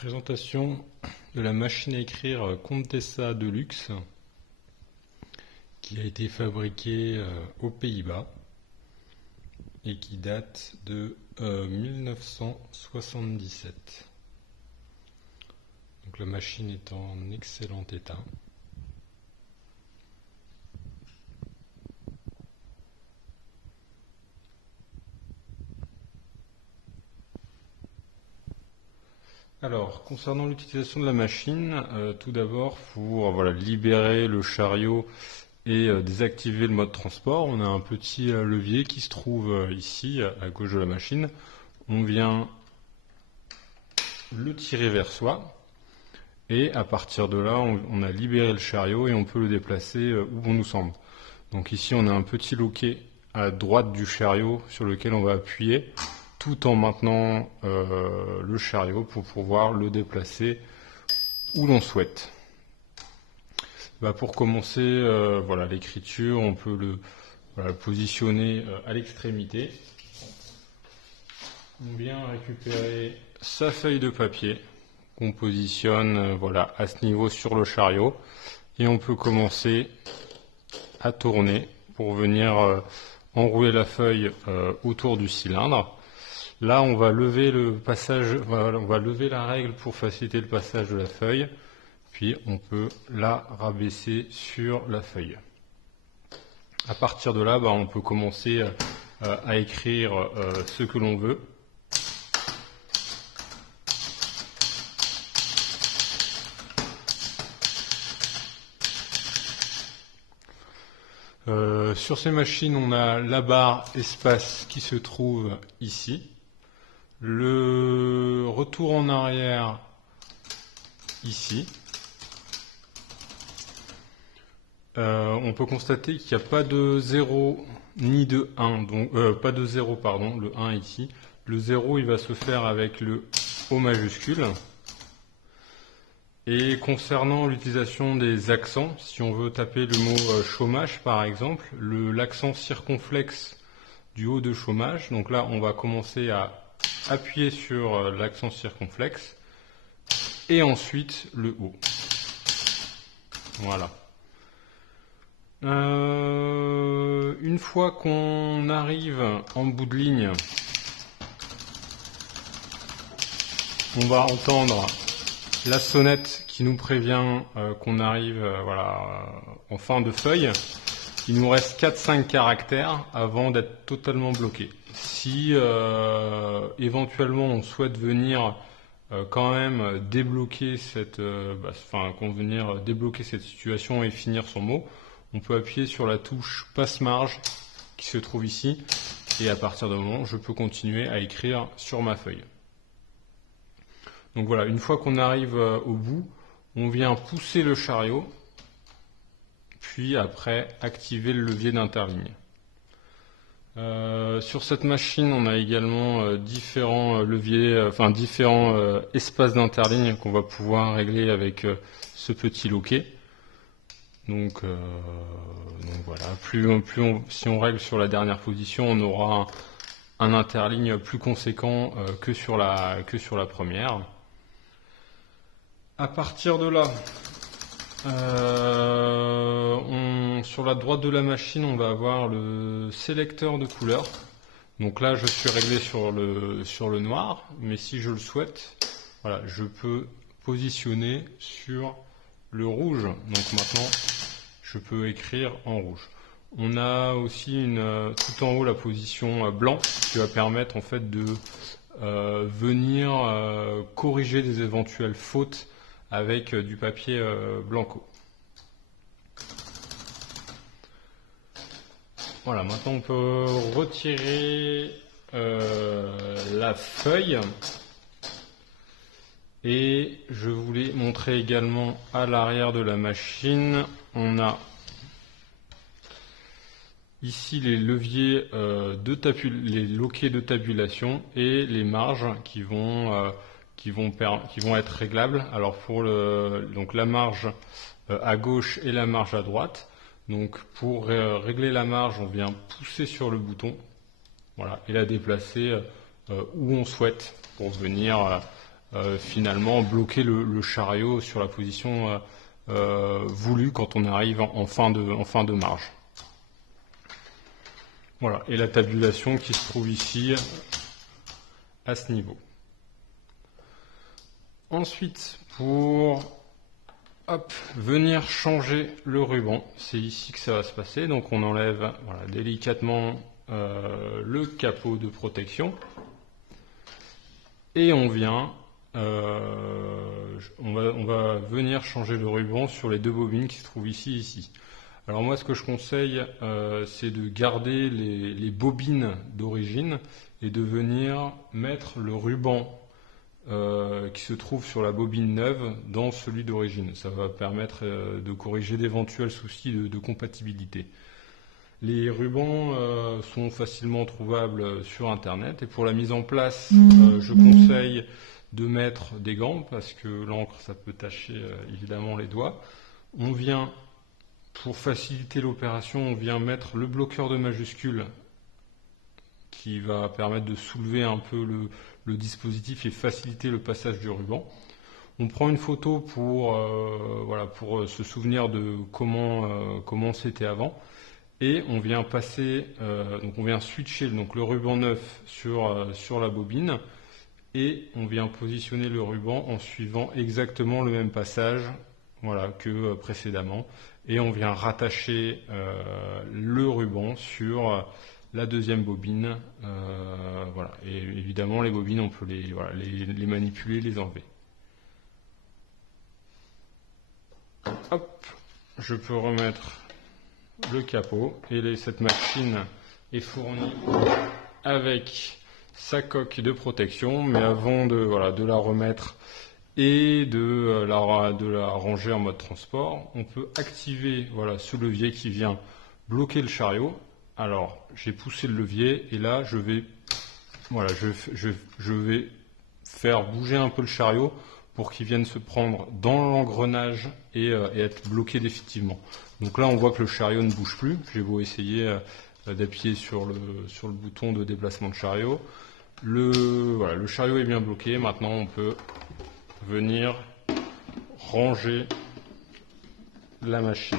Présentation de la machine à écrire Contessa Deluxe qui a été fabriquée aux Pays-Bas et qui date de 1977. Donc la machine est en excellent état. Alors, concernant l'utilisation de la machine, tout d'abord, pour libérer le chariot et désactiver le mode transport, on a un petit levier qui se trouve ici, à gauche de la machine. On vient le tirer vers soi, et à partir de là, on a libéré le chariot et on peut le déplacer où bon nous semble. Donc ici, on a un petit loquet à droite du chariot sur lequel on va appuyer, tout en maintenant le chariot pour pouvoir le déplacer où l'on souhaite. Pour commencer, l'écriture, on peut le positionner à l'extrémité. On vient récupérer sa feuille de papier qu'on positionne à ce niveau sur le chariot et on peut commencer à tourner pour venir enrouler la feuille autour du cylindre. Là, on va lever le passage, on va lever la règle pour faciliter le passage de la feuille, puis on peut la rabaisser sur la feuille. À partir de là, on peut commencer à écrire ce que l'on veut. Sur ces machines, on a la barre espace qui se trouve ici. Le retour en arrière ici. On peut constater qu'il n'y a pas de 0 ni de 1, donc pas de 0 pardon, le 1 ici. Le 0 il va se faire avec le O majuscule. Et concernant l'utilisation des accents, si on veut taper le mot chômage par exemple, l'accent circonflexe du haut de chômage, donc là on va commencer à appuyer sur l'accent circonflexe et ensuite le haut. Voilà. Une fois qu'on arrive en bout de ligne, on va entendre la sonnette qui nous prévient qu'on arrive en fin de feuille. Il nous reste 4-5 caractères avant d'être totalement bloqué. Si éventuellement on souhaite venir quand même débloquer débloquer cette situation et finir son mot, on peut appuyer sur la touche passe-marge qui se trouve ici et à partir de moment je peux continuer à écrire sur ma feuille. Donc voilà, une fois qu'on arrive au bout, on vient pousser le chariot, puis après activer le levier d'interligne. Sur cette machine, on a également différents leviers, différents espaces d'interligne qu'on va pouvoir régler avec ce petit loquet. Donc voilà, si on règle sur la dernière position, on aura un interligne plus conséquent que sur la première. À partir de là, sur la droite de la machine, on va avoir le sélecteur de couleurs. Donc là, je suis réglé sur le noir, mais si je le souhaite, je peux positionner sur le rouge. Donc maintenant, je peux écrire en rouge. On a aussi tout en haut la position blanc qui va permettre en fait de venir corriger des éventuelles fautes avec du papier blanco. Voilà, maintenant on peut retirer la feuille et je voulais montrer également à l'arrière de la machine, on a ici les leviers les loquets de tabulation et les marges qui vont être réglables. Alors pour la marge à gauche et la marge à droite. Donc pour régler la marge, on vient pousser sur le bouton, et la déplacer où on souhaite pour venir finalement bloquer le chariot sur la position voulue quand on arrive en fin de marge. Voilà, et la tabulation qui se trouve ici à ce niveau. Ensuite, pour venir changer le ruban, c'est ici que ça va se passer. Donc on enlève délicatement le capot de protection et on va venir changer le ruban sur les deux bobines qui se trouvent ici. Alors moi, ce que je conseille, c'est de garder les bobines d'origine et de venir mettre le ruban qui se trouve sur la bobine neuve dans celui d'origine. Ça va permettre de corriger d'éventuels soucis de compatibilité. Les rubans sont facilement trouvables sur Internet et pour la mise en place, je conseille de mettre des gants parce que l'encre, ça peut tacher évidemment les doigts. Pour faciliter l'opération, on vient mettre le bloqueur de majuscules qui va permettre de soulever un peu le dispositif et faciliter le passage du ruban. On prend une photo pour se souvenir de comment c'était avant. Et on vient switcher donc le ruban neuf sur la bobine et on vient positionner le ruban en suivant exactement le même passage que précédemment. Et on vient rattacher le ruban sur la deuxième bobine. Et évidemment, les bobines, on peut les manipuler, les enlever. Hop, je peux remettre le capot et cette machine est fournie avec sa coque de protection. Mais avant de la remettre et de la ranger en mode transport, on peut activer ce levier qui vient bloquer le chariot. Alors j'ai poussé le levier et là je vais faire bouger un peu le chariot pour qu'il vienne se prendre dans l'engrenage et être bloqué définitivement. Donc là on voit que le chariot ne bouge plus. J'ai beau essayer d'appuyer sur le bouton de déplacement de chariot. Le chariot est bien bloqué. Maintenant on peut venir ranger la machine.